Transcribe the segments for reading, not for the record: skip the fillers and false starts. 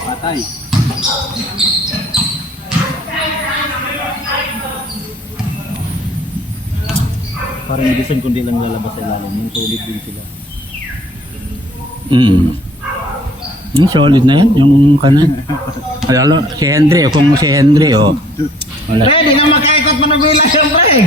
Patay. Parang medicine kundi lang lalabas sa ilalim. Yung solid din sila. Solid na yan, yung kanan. Alalo, si Henry, kung si Henry, oh. Wala. Pre, di na makaikot managwila yan, pre.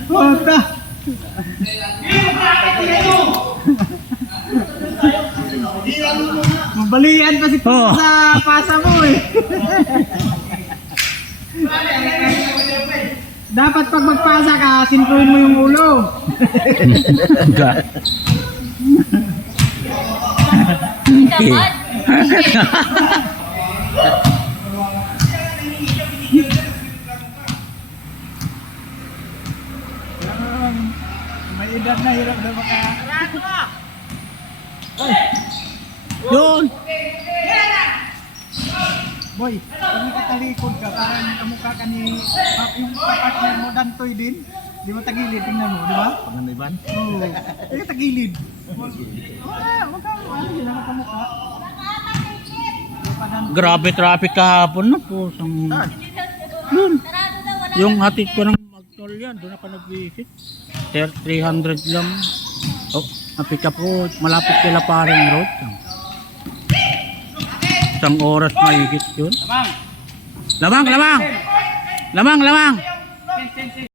Puta. Mabalian pa si Puta sa pasa mo eh. Dapat pag magpasa ka, sinkruhin mo yung ulo. May edad na hirap na baka. Yun! Boy, kung nakatalikod ka, parang kamukha ka ni yung partner mo, Dantoy din. Di ba tagilid? Tingnan mo, di ba? Panganay ban? Oo. Di tagilid. Ano yun ang kamukha? Grabe traffic kahapon na po. Yun. Yung hatid ko ng Magtol yan, doon ako nag-visit. 300 lang. Oh, na-pick up ko, malapit kila Paring Road. Isang oras mahigit yun. Lamang! Lamang! Lamang! Lamang!